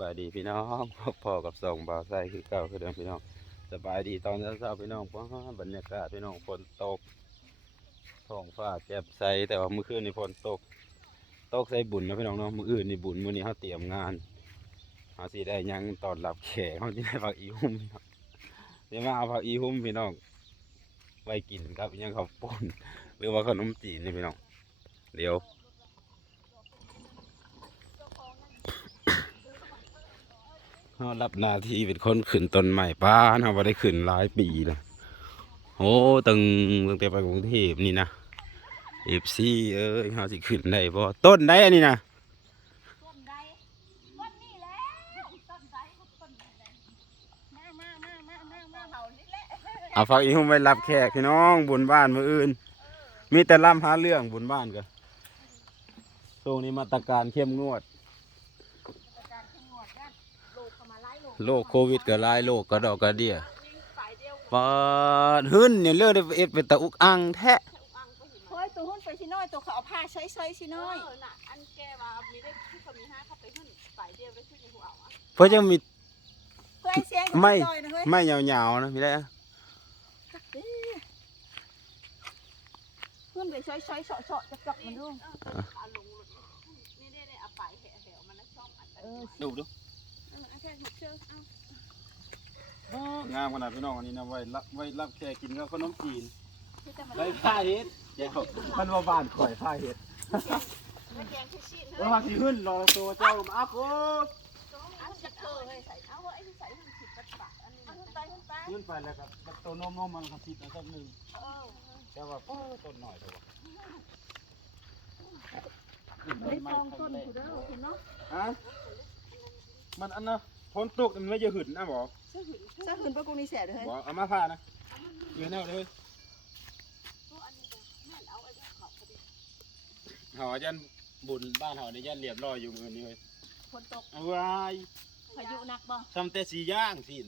บายดีพี่น้องพบพอกับส่องบ่าวไส้คือเก่าคือเดิมพี่น้องสบายดีตอนเช้าๆพี่น้องเพราะบรรยากาศพี่น้องฝนตกท้องฟ้าแจ่มใสแต่ว่าเมื่อคืนนี่ฝนตก ตกใส่บุญนะพี่น้องเนาะมื้ออื่นนี่บุญมื้อนี้เฮาเตรียมงานเฮาสิได้ยังตอนรับแขกเฮาสิได้ผักอีหุ่มเดี๋ยวมาเอาผักอีหุ่มพี่น้องไว้กินครับยังข้าวป่นหรือว่าขนมจีนนี่พี่น้องเดี๋ยว เขารับหน้าที่เป็นคนขึ้นต้นใหม่ป้านเขาไ่ได้ขึ้นหลายปีแล้วโอ้ตั้งตั้งแต่ไปกรุงเทพนี่นะเอฟซีเอ้ยเขาสิขึ้นได้บ่ต้นได้อันนี้นะต้นใดต้นนี่แล้วต้นใดต้นนี่แหละมามามามามามาเฮานี่แหละเอาฟักอีหุ่มไปรับแขกพี่น้องบุญบ้านมืออื่น มีแต่ล่ำหาเรื่องบุญบ้านกันช่วงนี้มาตรการเข้มงวด การขมวดกันโลกเข้ามาไล่ โลกโรคโควิดก็หลายโรคกระดอกกระเดียฝ่ายเดียวปาดหึ้นเนี่ยเลือดเอฟเป็นตะอุกอังแท้เฮ้ยตัวหุ้นไปชิน้อยตัวเขาเอาผ้าใช้ใช้ชิน้อยเออน่ะอันแกว่ามีได้ที่เขามีห้าเขาไปขึ้นฝ่ายเดียวไปขึ้นในหัวเอาอะเพราะจะมีเพื่อให้เสียงไม่ลอยนะเฮ้ยไม่ยาวๆนะพี่ได้เพื่อนไปใช้ใช้เฉาะเฉาะจับจับมันดูเออเอาลงรถนี่ได้ได้เอาไป แหะแหะมันนะช่องอันเออดูดูเออเอาแค่หัวเชือกเอางามขนาดพี่น้องอันนี้นะไว้รับไว้รับแขกกินกับขนมจีนที่จะมาไว้ผ้าเห็ดเดี๋ยวมันว่าบ้านข่อยผ้าเห็ดมาแกงที่ชีนแล้วพาสิขึ้นรอตัวเจ้ามาอัพโอ้อันจะเกอเลยใส่เอาไอ้ที่ใส่มันผิดปัดปะอันนี้อันมันขึ้นไปขึ้นไปขึ้นไปแล้วครับตัวนมนมมันก็สิบนะสักหนึ่งเออแต่ว่าโอ้ต้นหน่อยแต่ว่าได้ซองต้นกูเด้อคุณเนาะฮะมันอันนะ พ้นตกมันไม่จะหึนนะบอซะหืนปะกูนี่แสบเลยเฮ้ยบอเอามาผ่านะเยืนแนวเลยตัวอันนี้แม่นเอาไอ้ที่เขาพอดีหอยันบุญบ้านหอในยันเรียบร้อยอยู่มือนี้เลยฝนตกเอาไว้พายุหนักบ่ทำแต่สีย่างสิน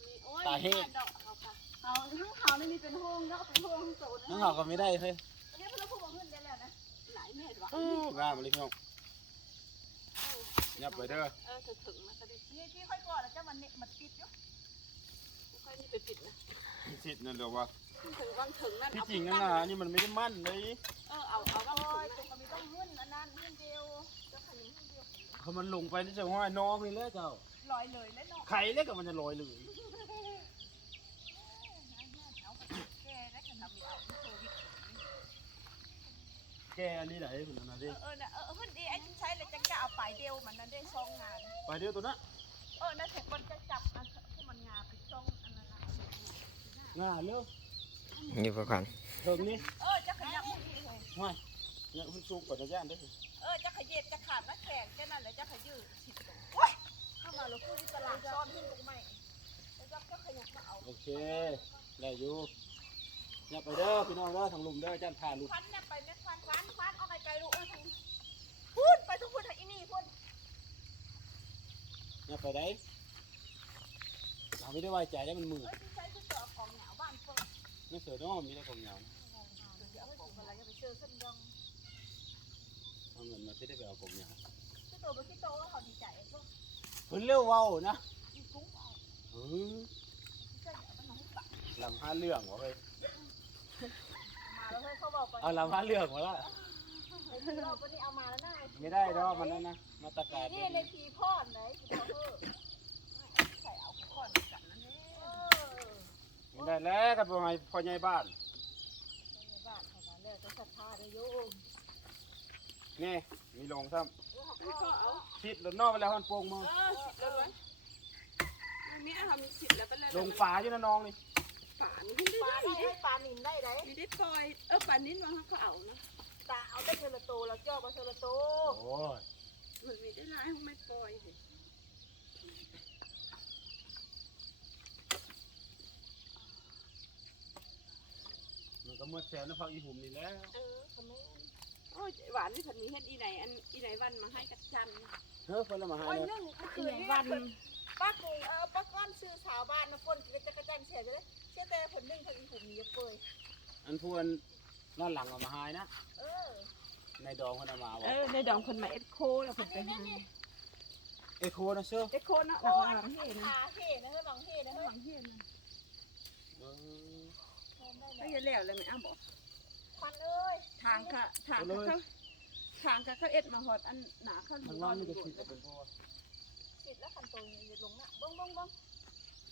มีโอ้ยตาแห้งดอกเขาค่ะเอาทั้งเขานี่มีเป็นห้องเนาะเป็นห้องโซนน้องเขาก็ไม่ได้เฮ้ยอันนี้เราพูดว่าขึ้นได้แล้วนะหลายเมตรว่ะงามเลยพี่น้อง ยับไปเด้อเออถึงๆมาก็ดีนี่ที่ค่อยก่อนแล้วจะมันเนี่ยมันปิดอยู่ไม่ค่อยนี่ไปปิดนะมีสิทธิ์นั่นเดี๋ยวว่าถึงวางถึงนั่นที่เอาจริงนั่นนะนี่มันไม่ได้มั่นเลยเออเอาเอาวางโอ้ถึยงตรงก็มีต้องขึ้นอันนั้นขึ้นเดียวจะขยิงขึ้นเดียวเขามันลงไปนี่จะห้อยน้องนี่เลยเจ้าลอยเลยแล้วเนาะไข่เล็กกับมันจะลอยเลย เอาไปแก้แล้วกันทำเอาโควิด แกอันนี้ไหนคุณนะดิเออเออเออขึ้นดีไอ้ที่ใช้เลยจังจะเอาไปเดียวมันนั้นได้ช่องงานไปเดียวตัวนั้นเออน่าจะมันจะจับอันที่มันงาไปช่องอันนั้นงาเร็วนี่พวกกันเทิงนี้เออจะขยับมือดีเลยห้อยเนี่ยคุณสูงกว่าจะย่านได้อเออจะขยับจะขาดนักแข่งแค่นั้นแหละจะขยืดผิดโอ้ยเข้ามาแล้วพูดที่ตลาดซ่อนขึ้นตรงไหนแล้วจะก็ขยับมาเอาโอเคได้อยู่ อย่าไปเด้อพี่น้องเด้อทางลุมเด้อจ้านพาลูกควันเนี่ยไปแม่ควันควันควันเอาไกลๆลูกเออทางพูดไปทุกพูดทางอีนี่พูดอย่าไปได้เราไม่ได้ไว้ใจได้มันมือเอ้ยที่ใช้คือเสือของเหงาบ้านเปิดไม่เสือน้อมีแต่ของเหงาเดี๋ยวเอาไปปลูกอะไรจะไปเจอเส้นยองเอาเงินมาที่ได้ไปเอาของเหงาที่โตไปที่โตเขาดีใจพวกเพิ่นเร็วเว้านะอีกุ้งเอาเออที่เจ้าอย่ามันน้องปะลำห้าเรื่องวะเฮ้ยมาแล้วเฮ้ย เขาบอกไปเอาลำห้าเรื่องวะละไอ้ที่เราวันนี้เอามาแล้วนะไม่ได้ดอกมันนั่นนะมาตรการนี่เป็นในทีพ่อนไหนทีพ่อเออใส่เอาพ่อนกันนั่นเองเออไม่ได้แล้วกับพ่อใหญ่พ่อใหญ่บ้านในบ้านเขานั้นแหละก็ศรัทธาเลยโยมนี่มีลงซ้นี่ก็เอาำชิดรถนอกไปแล้วมันโป่งมาเออสิบแล้วเลยมันมีอะไรมีสิบแล้วไปเลยลงป่าอยู่นะน้องนี่ ฝานี่ขึ้นปลาได้ได้ได้ปลานินได้ไหนมีได้ปล่อย เออปลานิ้นวางเขาเอานะตาเอาได้เทละโตแล้วจ่อก็เทละโตโอ้ยมันมีได้ลายของไม่ปล่อยสิมันก็หมดแสนนะพักอีหุ่มนี่แล้วเออคอมเมนโอ้ยหวานนี่ผัดมีเฮ็ดอีไหนอันอีไหนวันมาให้กับจันเฮ้ยเพิ่นเอามาให้โอ้ยเลยนึ่งคือนี่วันป้ากุ้งเออป้าก้อนซื้อสาวบ้านมาปนกินจะกระจันเสียไปเลย เชื่อแต่ผลนึ่งทางอีหุ่มมีเปยอันพวนนั่นหลังเอามาให้นะเออในดองเพิ่นเอามาเอวะอในดองคนมาเอ็ดโคแล้วคนไปให้เอโคนะเชื่อเด็กโคนเนาะโอ้หลังอันหลังเห็นขาเห่นะเฮ้ยบังเห่นะเฮ้ยหลังเห็นเออก็จะแล้วเลยไหมอ้าวบอกควันเอ้ยทางค่ะทางค่ะเขาทางค่ะเขาเอ็ดมาหอดอันหนาข้างทางนล่าองนนี่อก็ยู่คิดจะเป็นพ่อสิแล้วคันตัวอย่าลงนะบ้งบ้งบ้ง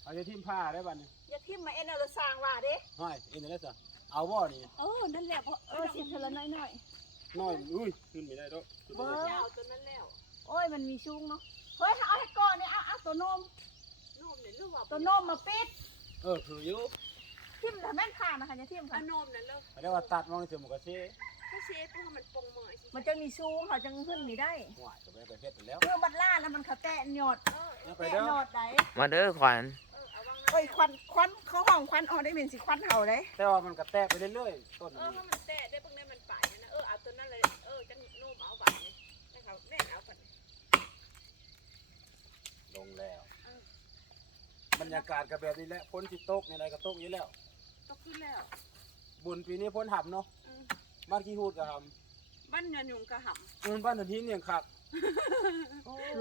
เอาจะทิ่มผ้าได้บัดนี้อย่าทิ่มมาเอ็นเอาละสร้างว่าเด้ห้อยเอ็นได้ซะเอาบ่นี่เออนั่นแหละเพราะเออสิเธอละน้อยน้อยน้อยอุ้ยขึ้นไม่ได้ดอกขึ้นๆไม่เบอได้ร์เอาตัวนั้นแล้วโอ้ยมันมีชุ่งเนาะเฮ้ยเอาให้ก่อนเนี่ยเอาเอาตัวนมนมเนี่ยลูกว่าตัวนมมาปิดเออคืออยู่ทิ่มแต่แม่นขานะคะอย่าทิ่มอัค่ะนนมนั่นเลยเรียกว่าตัดมองในสมุกกระเซ่ถ้าเชฟเพราะมันปงเมยสิมันจะมีชุ่งเขาจะขึ้นมีได้หวายก็ไปไปเฮ็ดไปแล้วเมื่อมันล่าแล้วมันเขาแตะหยอดเออเอาไปแตะเด้อหยอดไหนมาเด้อขวัญ เออเอาวางเอ้ยควันควันเขาห้องควันออกได้เป็นสิควันเห่าเลยแต่ว่ามันกระแทกไปเรื่อยๆต้นเออนี้ถ้ามันแตะได้พวกนี้มันป่ายนะ เออเอาตัวนั้นเลย เออจังนุ่มเอาบาดนี่ให้เขาแน่เอากันลงแล้วบรรยากาศก็แบบนี้แหละพ้นสิตกในอะไรก็ตกอยู่แล้ว ตกขึ้นแล้ว บุญปีนี้พ้นหับเนาะอืมบ้านขี้หูดก็ทบ้านเงินยุงกระหำอืมบ้านหนุนหินเนี่ยขัก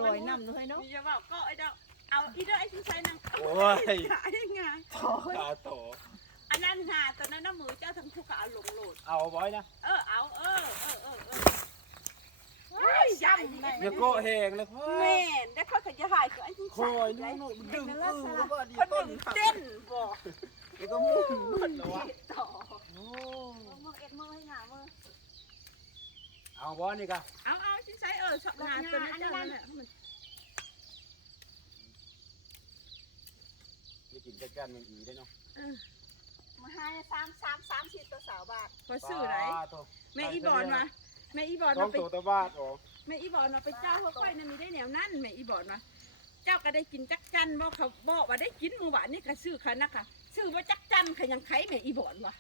ลอยน้ำเลยำเนาะมีจะบอกก็ไอ้เด้อ เอาอีเด้อไอ้ที่ใช้นางโอ้ยขายยังไงตาโตอันนั้นหาตอนนั้นน้ำมือเจ้าทั้งทุกข์เอาลงโหลด เอาไว้นะ เออเอาเออเออเออเออว้ายยำอย่าโกะแหงเลยพ่อแม่นได้เขาขยายก็ไอ้ที่คอยนู่นนู่นมันดึงอื้อแล้วก็ดีคนต้นหนึ่งเต้นบอกแล้วก็มุ่นมุ่นแล้ววะต่อโอ้มือเอ็ดมือให้หงามือเอาบ่นี่ก็เอาเอาชิ้นใช้เออชอบงานตัวนั้นเจ้านั่นแหละมัน นี่ กินจักกันมันอีได้เนาะมาให้สามสามสามสิบตัวสาวบาทพอซื้อไหนปลาตัวแม่อีบอลมาแม่อีบอลต้อมางไปตัวตะบาดอ๋อแม่อีบอลมาไปเจ้าเขาค่อยน่ะมีได้แนวนั่นแม่อีบอลมาเจ้าก็ได้กินจักจันบอกเขาบอกว่าได้กินเมื่อวานนี่ก็ซื้อคันนะคะซื้อว่าจักจันเขายังไขแม่อีบอลวะ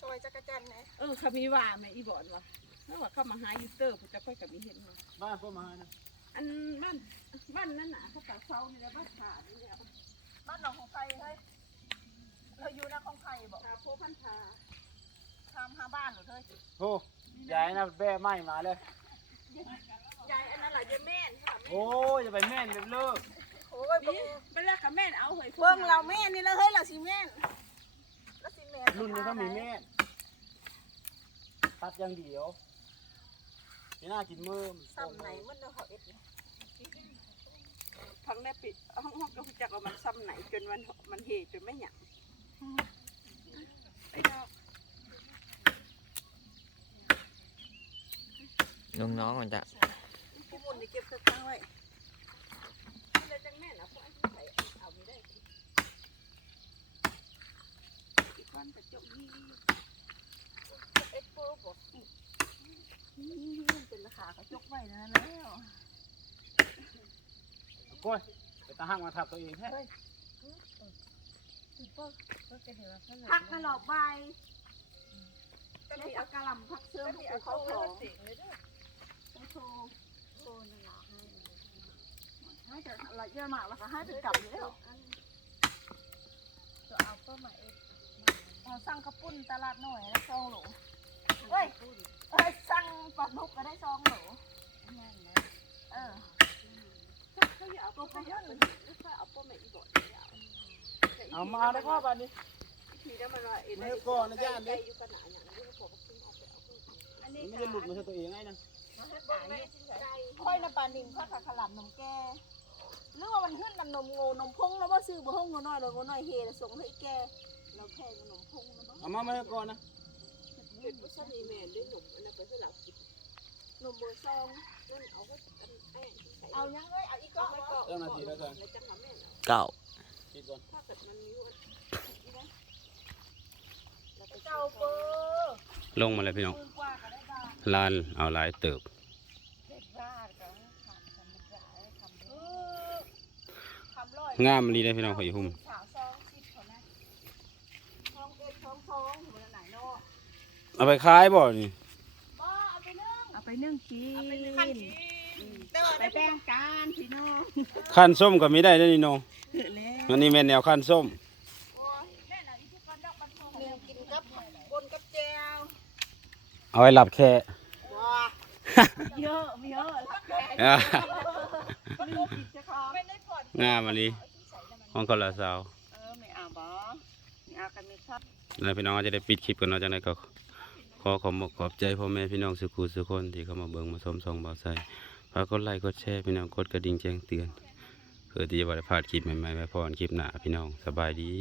ซอยจักรจันทร์นะเออเขามีว่าแม่อีบอลวะแล้วว่าเข้ามาหายูเตอร์ผมจะค่อยกับมีเห็นว่าบ้านพ่อมานะอันบ้านบ้านนั่นน่ะเขาตาเซานี่แหละบ้านขาดนี่แหละ บ้านหนองของใครเฮ้ยเราอยู่นะของใครบอกขาโพพันธาทำห้าบ้านเหรอเฮ้ยโอ้ยายนะแบ่ไม้มาเลย ยายอันนั้นแหละยายแม่นค่ะโอ้ยอย่าไปแม่นเลิกโอ้ยนี่ไปเลิกกับแม่นเอาเหยเบิ่งเราแม่นี่แล้วเฮ้ยเราสิแม่นแล้วสิแม่รุ่นนี้ก็มีแม่นตัดอย่างเดียวนี่น่ากินมือซ้ำไหนมันเราเขาเอ็ด เนี่ยพังได้ปิดห้องห้องก็จักว่ามันซ้ำไหนจนมันมันเหตุจนไม่หยังไอ้ดอกน้องๆมันจะพี่มุนนี่เก็บเครื่องข้างไว้มันเลยจังแม่นเอาพวกอันที่ใส่เอาไม่ได้อีกวันไปจกนี่เอ็ดโป้บอกนี่มันเป็นราคาเขาจกไว้นะแล้ว ก้อยไปตาห้างมาทับตัวเองแท้พักกระหลอกใบก็ได้มีผัเอากกะหล่ำผักเสื้อผักเอาเขาเขาขขอองงโชว์โชว์นั่นละให้ให้แต่ละเยอะมากแล้วก็ให้เป็นกลับอยู่แล้วจะเอาก็มาเอ็ดเอาสั่งกระปุ้นตลาดหน่อยแล้วซองหลงเฮ้ยเอ้ยสั่งปลาดุกก็ได้ซองหลงเออ เขาอยากเอาตัวเขาอยากเป็นแล้วก็เอาพวกแม่อีบอดเนี่ยเอาเอามาได้พ่อบ้านนี้ทีนั้นมันว่าเอ็นไม่ก่อนนะย่านเด้อยู่ขนาดอย่างนี้ผมก็ขึ้นเอาไปเอาขึ้นอันนี้มันไม่ได้หลุดมาใช่ตัวเองไงนะค่อยน้ำปลานิ่มข้าวผัดขลับนมแก่หรือว่ามันขึ้นนำนมโงนมพงแล้วว่าซื้อบ่ห้องโงน้อยเลยโงน้อยเฮแล้วส่งให้แกเราแพงนมพงนะบ่เอามาไม่ก่อนนะเป็นผู้ชายแมนด้วยหนุ่มอันนั้นไปให้เรากินนมเบอร์ซองนั่น เอายังเอ้ยเอาอีกก็เอาไว้ก่อนแล้วจะทำแม่เก่าคิดก่อนถ้าเกิดมันเจ้าลงมาเลยพี่น้องลานเอาหลายเติบเด็ดรามดาทำเออทำร้อยงามลีได้พี่น้องขอยหุ่มอะทองเอ็ดทองทองหัวไหนเนาไปขายบ่นี่ ไปนึ่งเอาไปนึ่งกินเอาไปนึ่งคันแต่ว่าไปได้แป้งการพี่น้องขั้นส้มก็มีได้เด้อนี่น้องแล้วอันนี้แม่นแนวขั้นส้มแม่น่ะอีทุกคนดอกบันทองเนี่ยกินกับบนกับแจวเอาไว้หลับแค่ว้าเยอะเยอะรักแกอ่าไม่ได้พอดงามอันนี้ห้องกละสาวเออไม่เอาบ่ไม่เอากันไม่ชอบแล้วพี่น้องก็จะได้ปิดคลิปกันเนาะจังไดก็ ขอขอบขอบใจพ่อแม่พี่น้องสุขุสุคนที่เข้ามาเบิ่งมาชมส่องบ่าวใส่ฝากกดไลค์กดแชร์พี่น้องกดกระดิ่งแจ้งเตือนเพื่อที่จะได้พลาดคลิปใหม่ๆไว้พรคลิปหน้าพี่น้องสบายดี